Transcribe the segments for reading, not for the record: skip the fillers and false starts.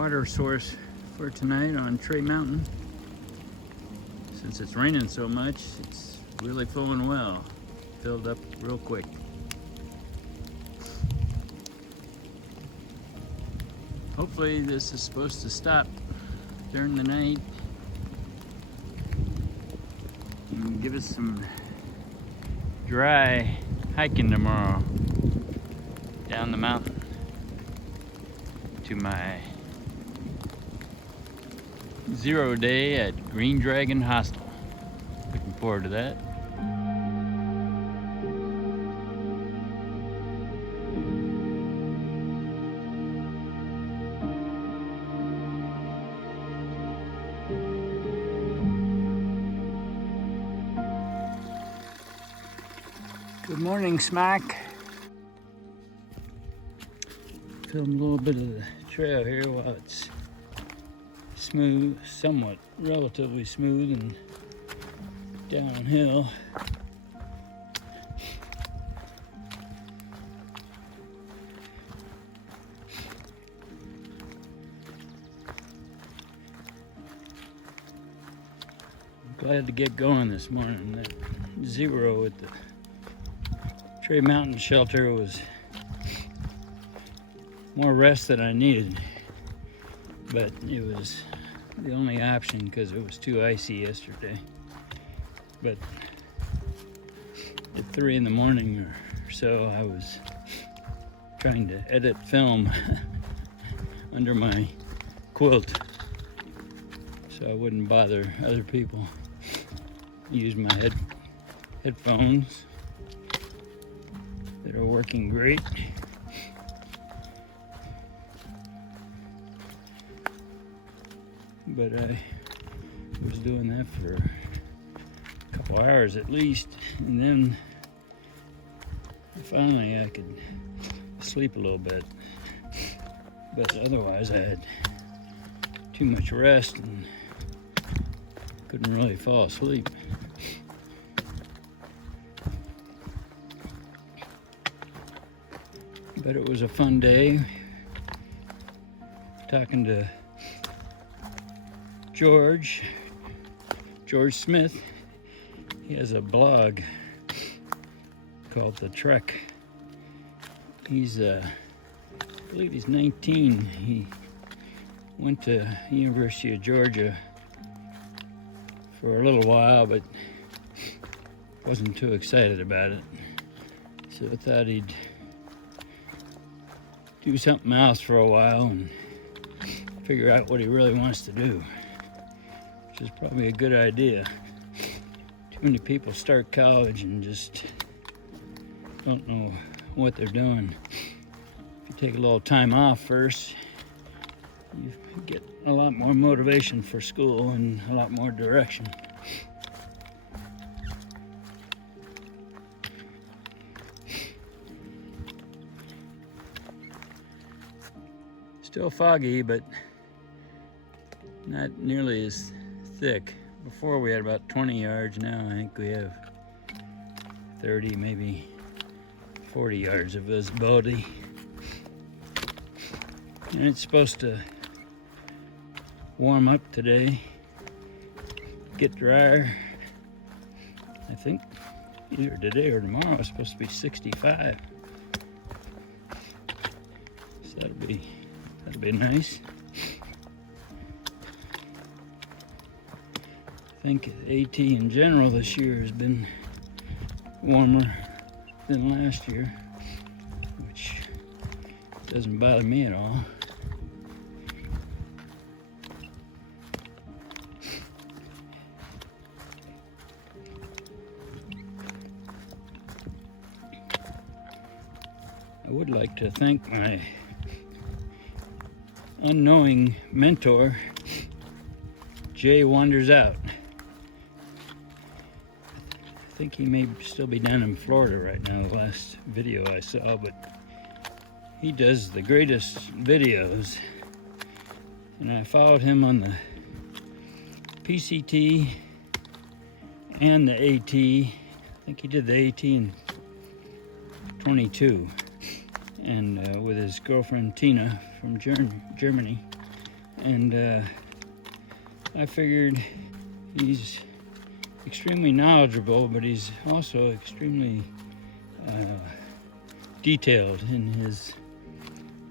water source for tonight on Tray Mountain. Since it's raining so much, it's really flowing well. Filled up real quick. Hopefully this is supposed to stop during the night and give us some dry hiking tomorrow down the mountain to my 0 day at Green Dragon Hostel. Looking forward to that. Good morning, Smack. Film a little bit of the trail here while it's smooth, somewhat relatively smooth and downhill. I'm glad to get going this morning. That 0 at the Tray Mountain shelter was more rest than I needed, but it was the only option because it was too icy yesterday. But at 3 in the morning or so, I was trying to edit film under my quilt so I wouldn't bother other people. Use my headphones that are working great. But I was doing that for a couple hours at least, and then finally I could sleep a little bit. But otherwise I had too much rest and couldn't really fall asleep. But it was a fun day. Talking to George Smith. He has a blog called The Trek. He's I believe he's 19. He went to University of Georgia for a little while, but wasn't too excited about it. So I thought he'd do something else for a while and figure out what he really wants to do, which is probably a good idea. Too many people start college and just don't know what they're doing. If you take a little time off first, you get a lot more motivation for school and a lot more direction. Still foggy, but not nearly as thick. Before we had about 20 yards, now I think we have 30, maybe 40 yards of visibility. And it's supposed to warm up today, get drier. I think either today or tomorrow it's supposed to be 65. So that'll be nice. I think AT in general this year has been warmer than last year, which doesn't bother me at all. I would like to thank my unknowing mentor, Jay Wanders Out. I think he may still be down in Florida right now, the last video I saw, but he does the greatest videos. And I followed him on the PCT and the AT. I think he did the AT in 22. And with his girlfriend Tina from Germany. And I figured he's extremely knowledgeable, but he's also extremely detailed in his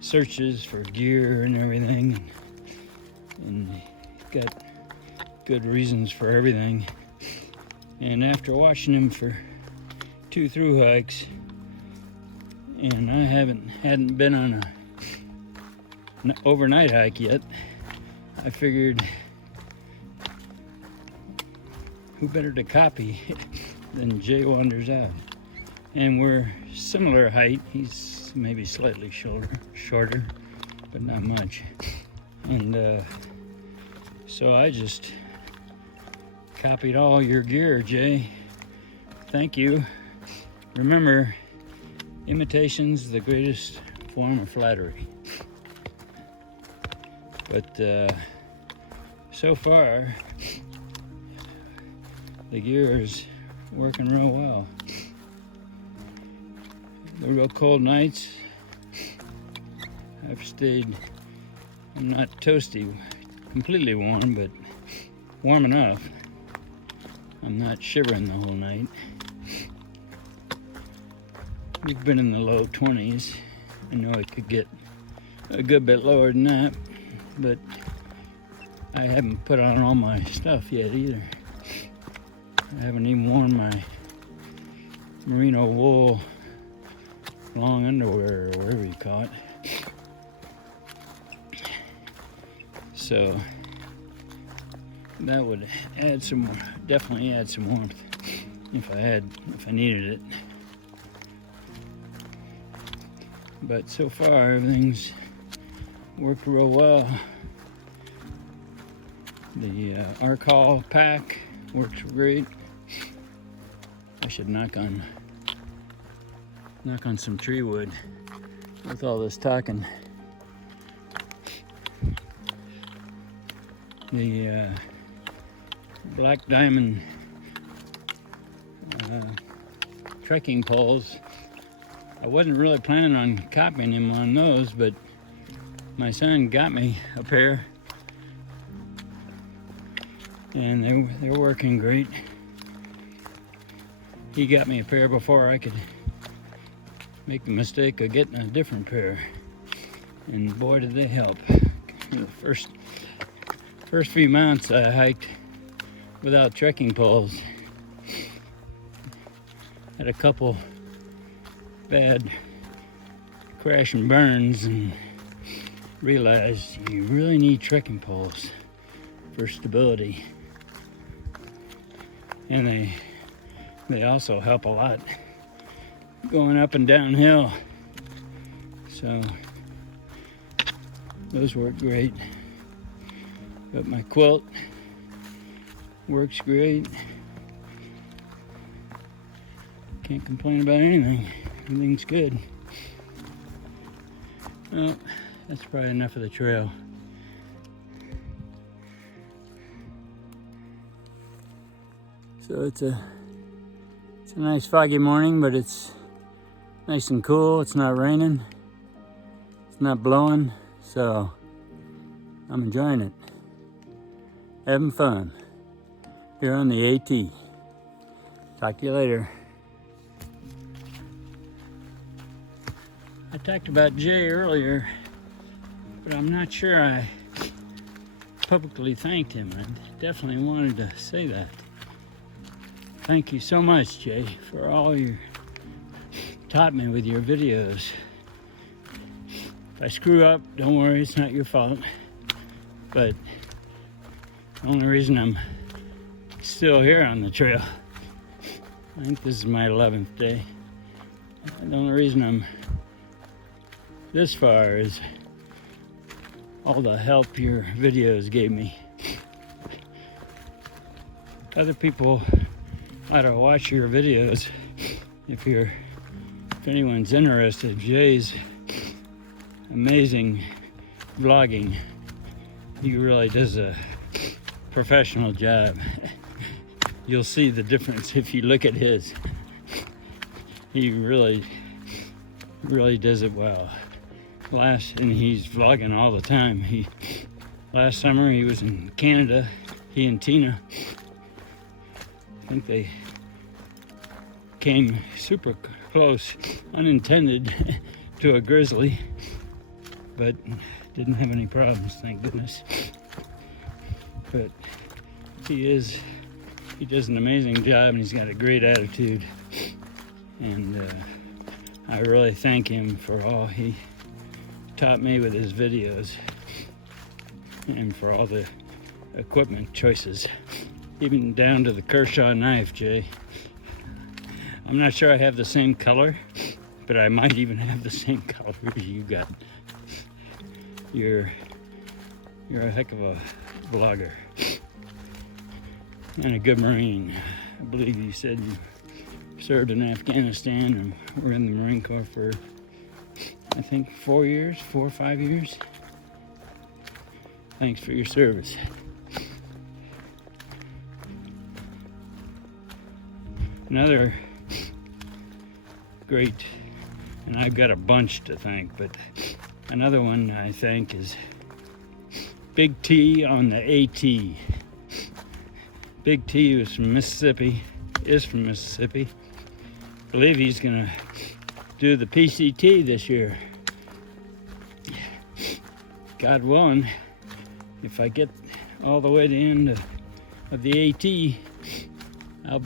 searches for gear and everything, and he's got good reasons for everything. And after watching him for 2 through hikes, and I hadn't been on an overnight hike yet, I figured who better to copy than Jay Wanders Out. And we're similar height. He's maybe slightly shorter, but not much. And so I just copied all your gear, Jay. Thank you. Remember, imitation's the greatest form of flattery. But so far, the gear is working real well. The real cold nights, I'm not toasty, completely warm, but warm enough. I'm not shivering the whole night. We've been in the low 20s. I know it could get a good bit lower than that, but I haven't put on all my stuff yet either. I haven't even worn my merino wool long underwear or whatever you call it. So that would definitely add some warmth if I needed it. But so far everything's worked real well. The Arcall pack works great. I should knock on some tree wood with all this talking. The Black Diamond trekking poles, I wasn't really planning on copying him on those, but my son got me a pair and they're working great. He got me a pair before I could make the mistake of getting a different pair, and boy did they help. The first few months I hiked without trekking poles. Had a couple bad crash and burns and realized you really need trekking poles for stability, and they also help a lot going up and downhill. So those work great. But my quilt works great. Can't complain about anything. Everything's good. Well, that's probably enough of the trail. So it's a nice foggy morning, but it's nice and cool. It's not raining. It's not blowing, so I'm enjoying it. Having fun here on the AT. Talk to you later. I talked about Jay earlier, but I'm not sure I publicly thanked him. I definitely wanted to say that. Thank you so much, Jay, for all you taught me with your videos. If I screw up, don't worry, it's not your fault. But the only reason I'm still here on the trail, I think this is my 11th day. The only reason I'm this far is all the help your videos gave me. Other people ought to watch your videos if anyone's interested. Jay's amazing vlogging. He really does a professional job. You'll see the difference if you look at his. He really does it well. And he's vlogging all the time. Last summer he was in Canada, he and Tina. I think they came super close, unintended, to a grizzly, but didn't have any problems, thank goodness. But he does an amazing job, and he's got a great attitude. And I really thank him for all he taught me with his videos, and for all the equipment choices, even down to the Kershaw knife, Jay. I'm not sure I have the same color, but I might even have the same color as you got. You're a heck of a vlogger and a good Marine. I believe you said you served in Afghanistan and were in the Marine Corps for, I think, 4 or 5 years. Thanks for your service. Another great, and I've got a bunch to thank, but another one I thank is Big T on the AT. Big T was from Mississippi, is from Mississippi. I believe he's gonna do the PCT this year. God willing, if I get all the way to the end of the AT, I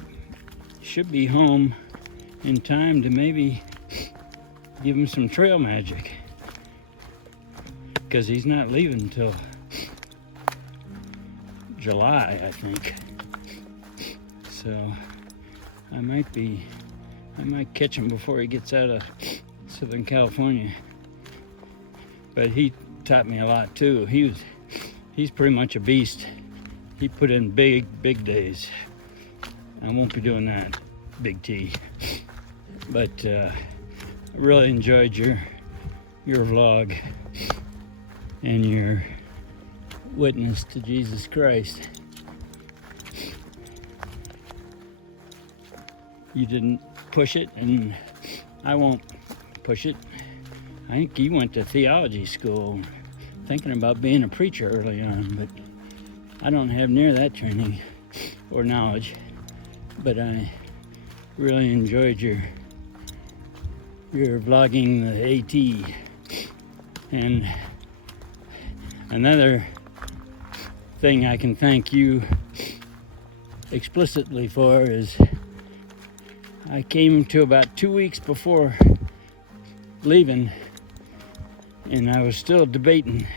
should be home in time to maybe give him some trail magic, because he's not leaving until July, I think. So I might catch him before he gets out of Southern California. But he taught me a lot too. He's pretty much a beast. He put in big days. I won't be doing that, Big T. But I really enjoyed your vlog and your witness to Jesus Christ. You didn't push it, and I won't push it. I think you went to theology school thinking about being a preacher early on, but I don't have near that training or knowledge. But I really enjoyed your vlogging the AT. And another thing I can thank you explicitly for is I came to about 2 weeks before leaving, and I was still debating,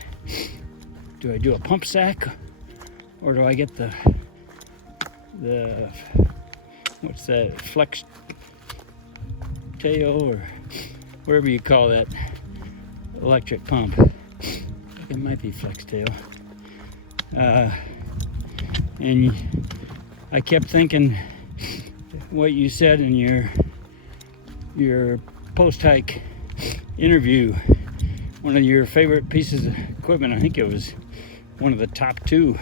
do I do a pump sack or do I get the what's that, flex tail, or whatever you call that electric pump. It might be flex tail. And I kept thinking what you said in your post-hike interview. One of your favorite pieces of equipment, I think it was one of the top 2,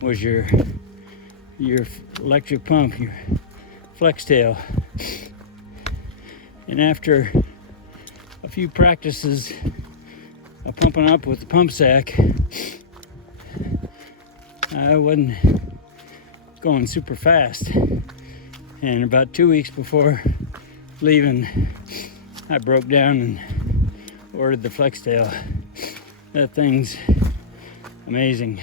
was your electric pump, your flex tail. And after a few practices of pumping up with the pump sack, I wasn't going super fast. And about 2 weeks before leaving, I broke down and ordered the flex tail. That thing's amazing,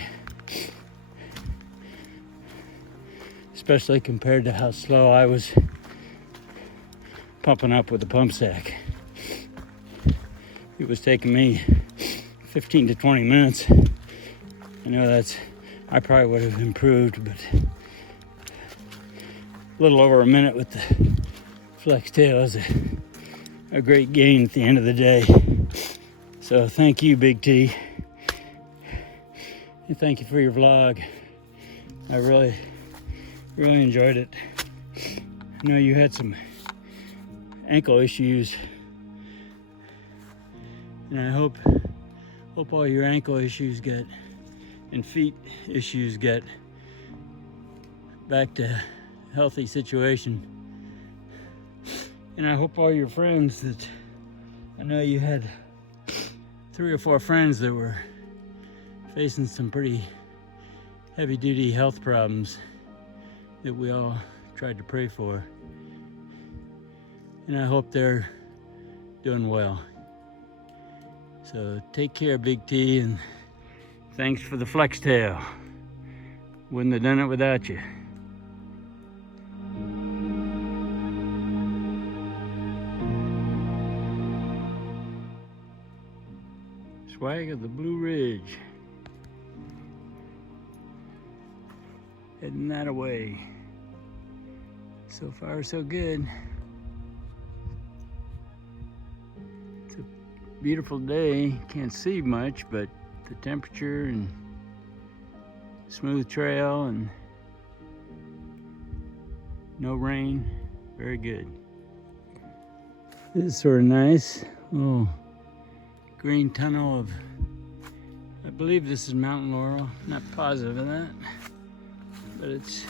especially compared to how slow I was pumping up with the pump sack. It was taking me 15 to 20 minutes. I know I probably would have improved, but a little over a minute with the flex tail is a great gain at the end of the day. So thank you, Big T. And thank you for your vlog. I really enjoyed it. I know you had some ankle issues, and I hope all your ankle issues and feet issues get back to a healthy situation. And I hope all your friends that, I know you had 3 or 4 friends that were facing some pretty heavy-duty health problems that we all tried to pray for. And I hope they're doing well. So take care, Big T, and thanks for the FlexTail. Wouldn't have done it without you. Swag of the Blue Ridge. Heading that away. So far, so good. It's a beautiful day. Can't see much, but the temperature and smooth trail and no rain. Very good. This is sort of nice. Oh, green tunnel of, I believe this is mountain laurel. Not positive of that, but it's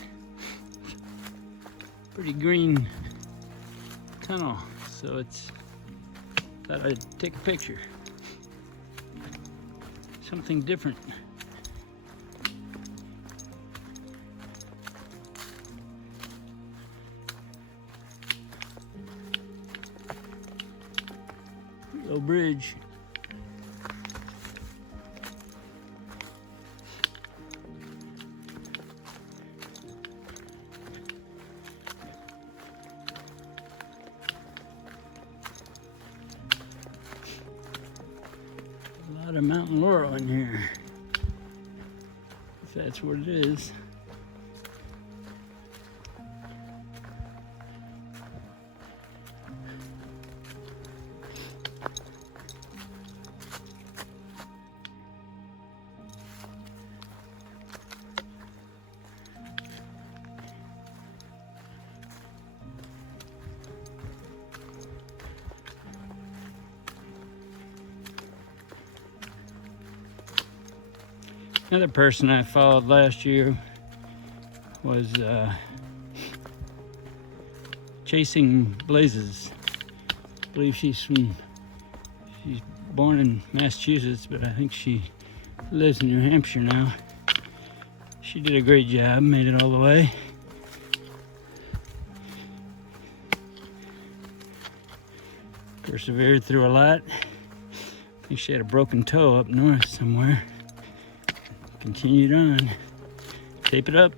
pretty green tunnel. So it's, thought I'd take a picture. Something different. Little bridge. A lot of mountain laurel in here, if that's what it is. Another person I followed last year was Chasing Blazes. I believe she's born in Massachusetts, but I think she lives in New Hampshire now. She did a great job, made it all the way. Persevered through a lot. I think she had a broken toe up north somewhere. Continued on. Tape it up.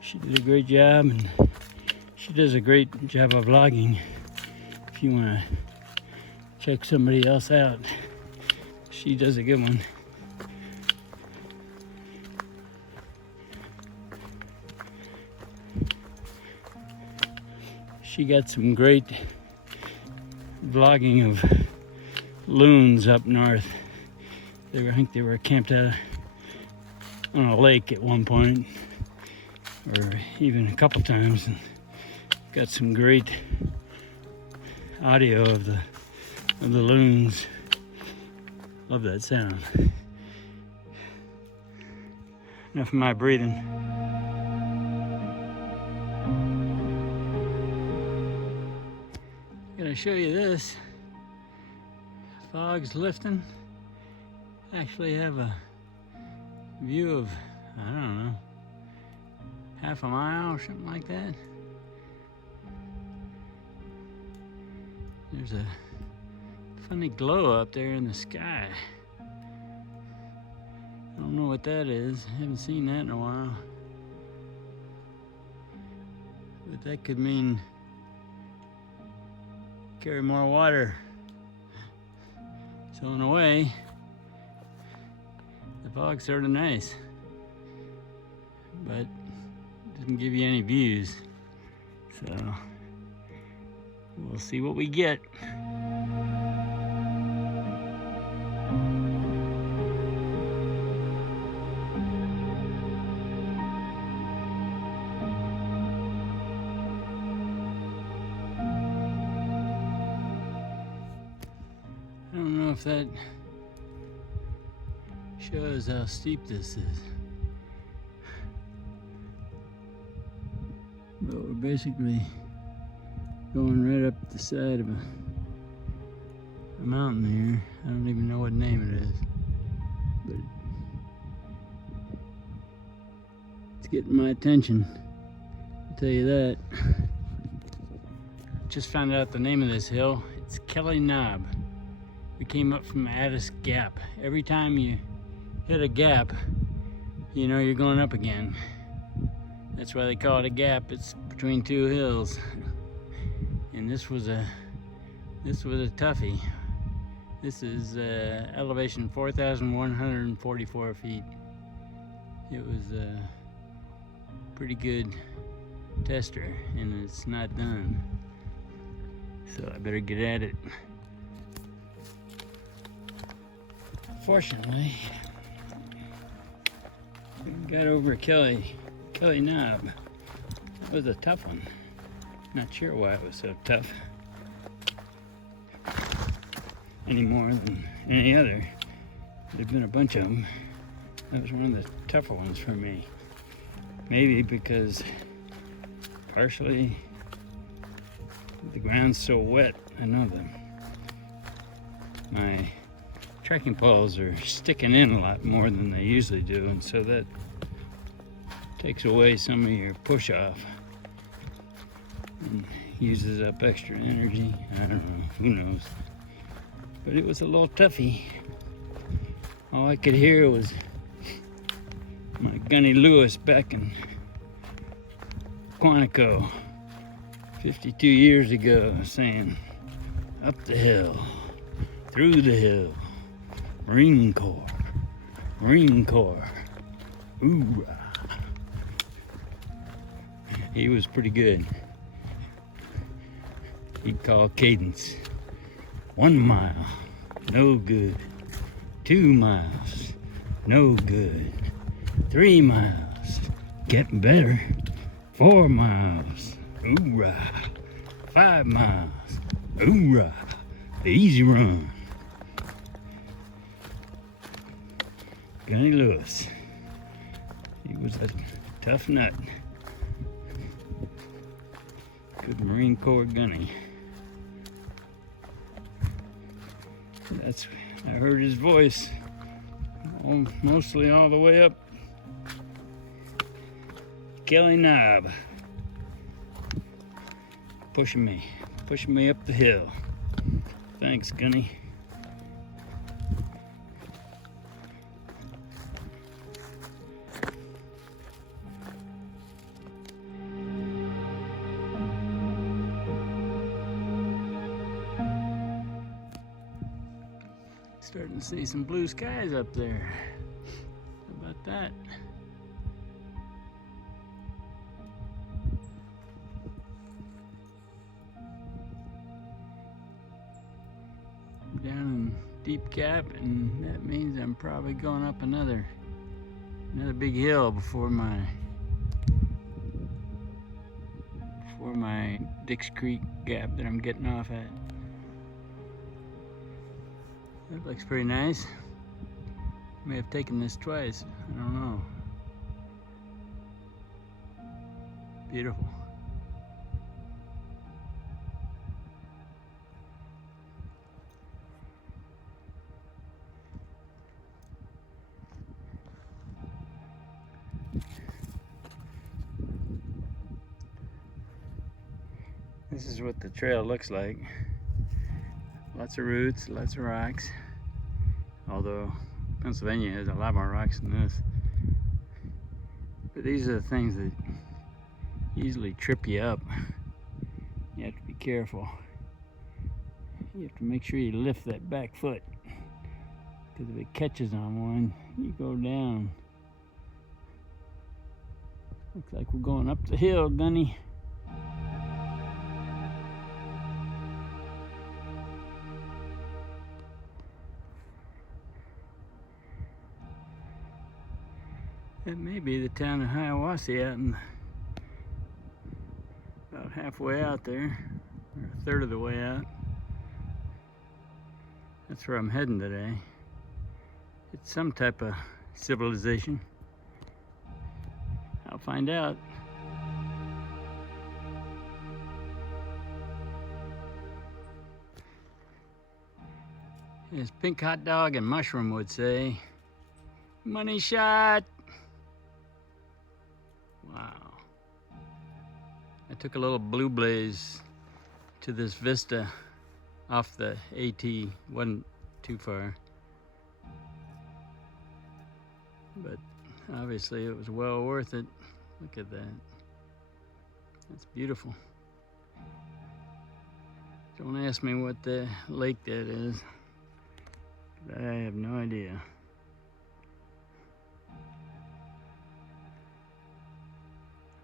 She did a great job, and she does a great job of vlogging. If you want to check somebody else out, she does a good one. She got some great vlogging of loons up north. I think they were camped out on a lake at one point, or even a couple times, and got some great audio of the loons. Love that sound. Enough of my breathing. Gotta show you this. Fog's lifting. Actually have a view of, I don't know, half a mile or something like that. There's a funny glow up there in the sky. I don't know what that is. I haven't seen that in a while. But that could mean carry more water. So in a way, the fog's sort of nice, but doesn't give you any views. So we'll see what we get. I don't know if that shows how steep this is. But we're basically going right up the side of a mountain here. I don't even know what name it is, but it's getting my attention, I'll tell you that. Just found out the name of this hill. It's Kelly Knob. We came up from Addis Gap. Every time you hit a gap, you know you're going up again. That's why they call it a gap. It's between two hills. And this was a toughie. This is elevation 4,144 feet. It was a pretty good tester, and it's not done. So I better get at it. Fortunately, we got over Kelly Knob. It was a tough one. Not sure why it was so tough. Any more than any other. There've been a bunch of them. That was one of the tougher ones for me. Maybe because partially the ground's so wet. I know them. My trekking poles are sticking in a lot more than they usually do, and so that takes away some of your push off and uses up extra energy. I don't know, who knows. But it was a little toughie. All I could hear was my Gunny Lewis back in Quantico 52 years ago saying, up the hill, through the hill, Marine Corps, hoorah. He was pretty good. He'd call cadence. 1 mile, no good. 2 miles, no good. 3 miles, getting better. 4 miles, hoorah. 5 miles, hoorah. The easy run. Gunny Lewis. He was a tough nut. Good Marine Corps gunny. I heard his voice mostly all the way up Kelly Knob, pushing me up the hill. Thanks, Gunny. Starting to see some blue skies up there. How about that? I'm down in Deep Gap, and that means I'm probably going up another big hill before my Dix Creek gap that I'm getting off at. That looks pretty nice. May have taken this twice. I don't know. Beautiful. This is what the trail looks like. Lots of roots, lots of rocks. Although Pennsylvania has a lot more rocks than this. But these are the things that easily trip you up. You have to be careful. You have to make sure you lift that back foot. Because if it catches on one, you go down. Looks like we're going up the hill, Gunny. That may be the town of Hiawassee out in about halfway out there, or a third of the way out. That's where I'm heading today. It's some type of civilization. I'll find out. as Pink Hot Dog and Mushroom would say, money shot. Wow. I took a little Blue Blaze to this vista off the AT, wasn't too far. But obviously it was well worth it. Look at that. That's beautiful. Don't ask me what the lake that is. I have no idea.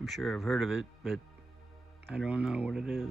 I'm sure I've heard of it, but I don't know what it is.